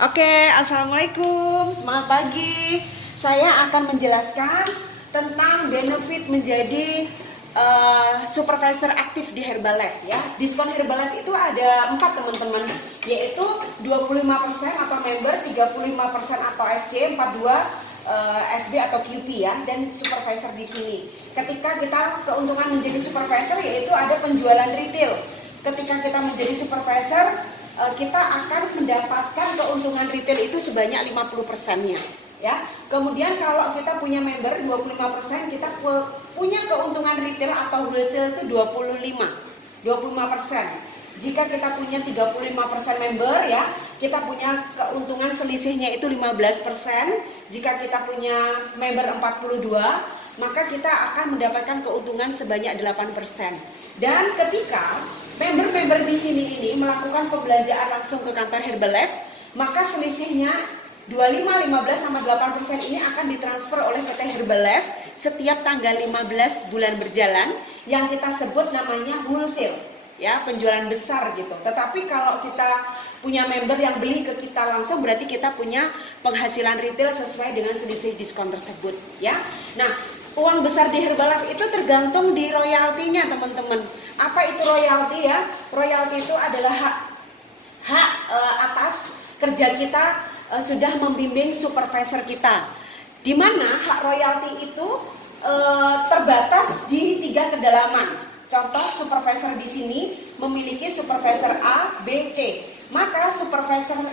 Oke, assalamualaikum, semangat pagi. Saya akan menjelaskan tentang benefit menjadi supervisor aktif di Herbalife ya. Diskon Herbalife itu ada 4 teman-teman, yaitu 25% atau member, 35% atau SC, 42 SB atau QP ya, dan supervisor di sini. Ketika kita keuntungan menjadi supervisor yaitu ada penjualan retail. Ketika kita menjadi supervisor, kita akan mendapatkan keuntungan retail itu sebanyak 50%-nya ya. Kemudian kalau kita punya member 25%, kita punya keuntungan retail atau wholesale itu 25%. Jika kita punya 35% member ya, kita punya keuntungan selisihnya itu 15%. Jika kita punya member 42, maka kita akan mendapatkan keuntungan sebanyak 8%. Dan ketika member-member di sini ini melakukan pembelanjaan langsung ke kantor Herbalife, maka selisihnya 25, 15 sama 8% ini akan ditransfer oleh PT Herbalife setiap tanggal 15 bulan berjalan, yang kita sebut namanya wholesale ya, penjualan besar gitu. Tetapi kalau kita punya member yang beli ke kita langsung, berarti kita punya penghasilan retail sesuai dengan selisih diskon tersebut ya. Nah, uang besar di Herbalife itu tergantung di royaltinya teman-teman. Apa itu royalti ya? Royalti itu adalah hak atas kerja kita sudah membimbing supervisor kita. Di mana hak royalti itu terbatas di 3 kedalaman. Contoh, supervisor di sini memiliki supervisor A, B, C. Maka supervisor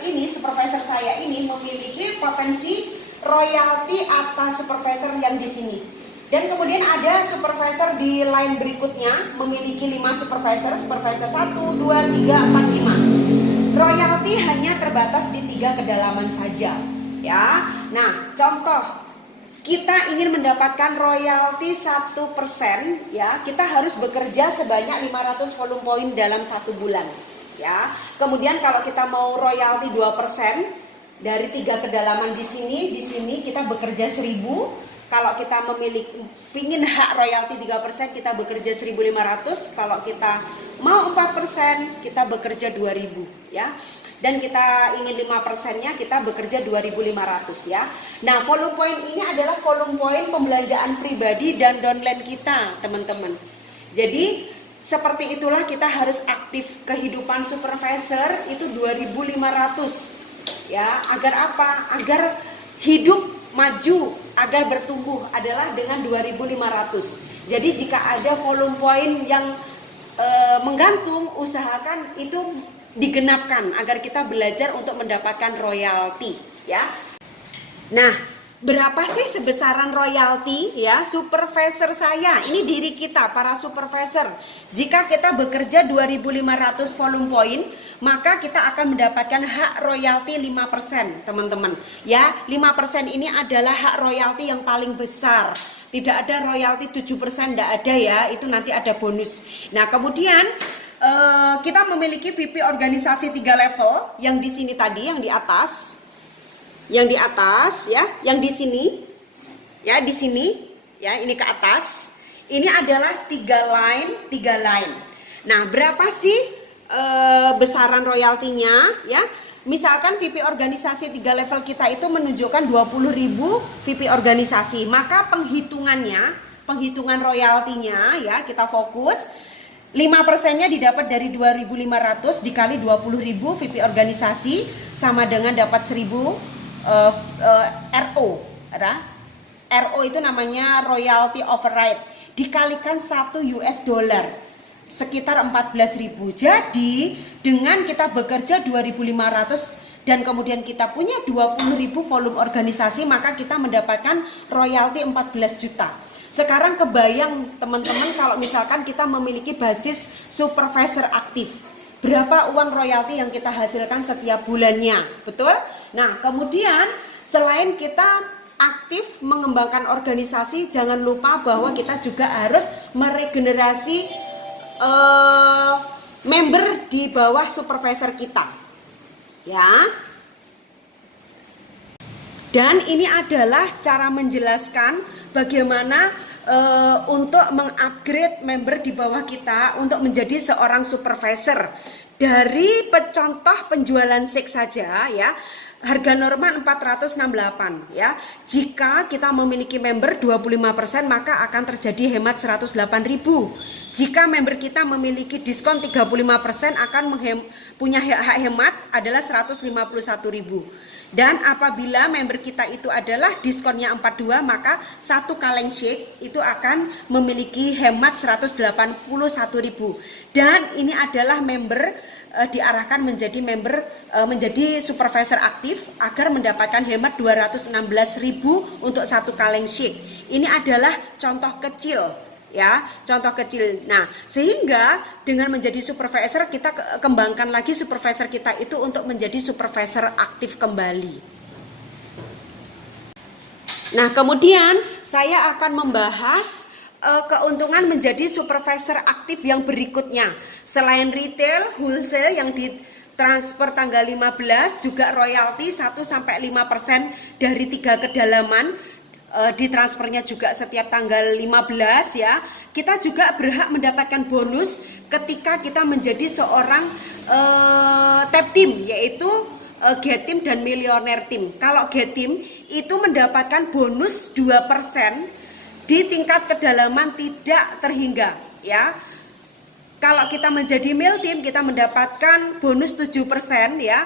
saya ini memiliki potensi royalti atas supervisor yang di sini. Dan kemudian ada supervisor di line berikutnya memiliki 5 supervisor 1, 2, 3, 4, 5. Royalti hanya terbatas di 3 kedalaman saja ya. Nah, contoh, kita ingin mendapatkan royalti 1% ya, kita harus bekerja sebanyak 500 volume point dalam 1 bulan ya. Kemudian kalau kita mau royalti 2% dari 3 kedalaman di sini kita bekerja 1000. Kalau kita pingin hak royalti 3%, kita bekerja 1.500. Kalau kita mau 4%, kita bekerja 2.000 ya. Dan kita ingin 5%-nya, kita bekerja 2.500 ya. Nah, volume point ini adalah volume point pembelanjaan pribadi dan downline kita, teman-teman. Jadi seperti itulah kita harus aktif. Kehidupan supervisor itu 2.500 ya. Agar apa? Agar hidup maju, agar bertumbuh adalah dengan 2.500. Jadi jika ada volume point yang menggantung, usahakan itu digenapkan agar kita belajar untuk mendapatkan royalti ya. Nah, berapa sih sebesaran royalti ya? Supervisor saya, ini diri kita para supervisor. Jika kita bekerja 2.500 volume point, maka kita akan mendapatkan hak royalti 5%, teman-teman. Ya, 5% ini adalah hak royalti yang paling besar. Tidak ada royalti 7%, tidak ada ya, itu nanti ada bonus. Nah, kemudian kita memiliki VP organisasi 3 level, yang di sini tadi, yang di atas ya, yang di sini ya, di sini ya, ini ke atas. Ini adalah 3 line. Nah, berapa sih besaran royaltinya ya? Misalkan VP organisasi 3 level kita itu menunjukkan 20.000 VP organisasi, maka penghitungan royaltinya ya, kita fokus 5%-nya didapat dari 2.500 dikali 20.000 VP organisasi sama dengan dapat 1.000 RO. RO itu namanya royalty override, dikalikan 1 US dollar sekitar 14.000. Jadi dengan kita bekerja 2.500 dan kemudian kita punya 20.000 volume organisasi, maka kita mendapatkan royalti 14 juta. Sekarang kebayang teman-teman kalau misalkan kita memiliki basis supervisor aktif, berapa uang royalti yang kita hasilkan setiap bulannya, betul? Nah, kemudian selain kita aktif mengembangkan organisasi, jangan lupa bahwa kita juga harus meregenerasi member di bawah supervisor kita ya. Dan ini adalah cara menjelaskan bagaimana untuk mengupgrade member di bawah kita untuk menjadi seorang supervisor. Dari contoh penjualan shake saja ya, harga normal 468 ya. Jika kita memiliki member 25% maka akan terjadi hemat 108.000. Jika member kita memiliki diskon 35% akan punya hak hemat adalah 151.000. Dan apabila member kita itu adalah diskonnya 42 maka satu kaleng shake itu akan memiliki hemat 181.000. Dan ini adalah member diarahkan menjadi member menjadi supervisor aktif agar mendapatkan hemat 216.000 untuk satu kaleng shake. Ini adalah contoh kecil ya, contoh kecil. Nah, sehingga dengan menjadi supervisor kita kembangkan lagi supervisor kita itu untuk menjadi supervisor aktif kembali. Nah, kemudian saya akan membahas keuntungan menjadi supervisor aktif yang berikutnya. Selain retail, wholesale yang ditransfer tanggal 15, juga royalti 1-5% dari 3 kedalaman ditransfernya juga setiap tanggal 15 ya. Kita juga berhak mendapatkan bonus ketika kita menjadi seorang tap team, yaitu Get Team dan Millionaire Team. Kalau Get Team itu mendapatkan bonus 2% di tingkat kedalaman tidak terhingga ya. Kalau kita menjadi Mil Team kita mendapatkan bonus 7% ya,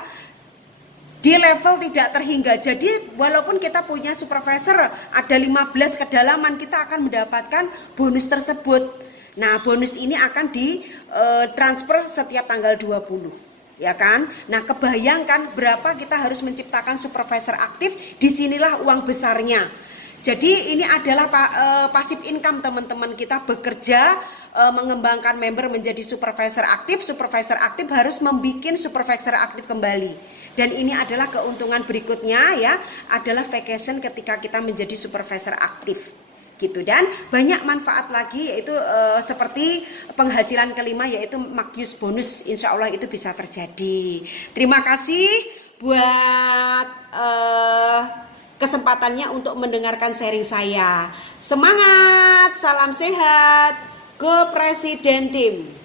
di level tidak terhingga. Jadi walaupun kita punya supervisor ada 15 kedalaman, kita akan mendapatkan bonus tersebut. Nah, bonus ini akan ditransfer setiap tanggal 20 ya kan. Nah, kebayangkan berapa kita harus menciptakan supervisor aktif, disinilah uang besarnya. Jadi ini adalah passive income teman-teman, kita bekerja mengembangkan member menjadi supervisor aktif. Supervisor aktif harus membuat supervisor aktif kembali. Dan ini adalah keuntungan berikutnya ya, adalah vacation ketika kita menjadi supervisor aktif gitu. Dan banyak manfaat lagi, yaitu seperti penghasilan kelima yaitu Magius bonus, insya Allah itu bisa terjadi. Terima kasih buat kesempatannya untuk mendengarkan sharing saya. Semangat, salam sehat, Go Presiden Team.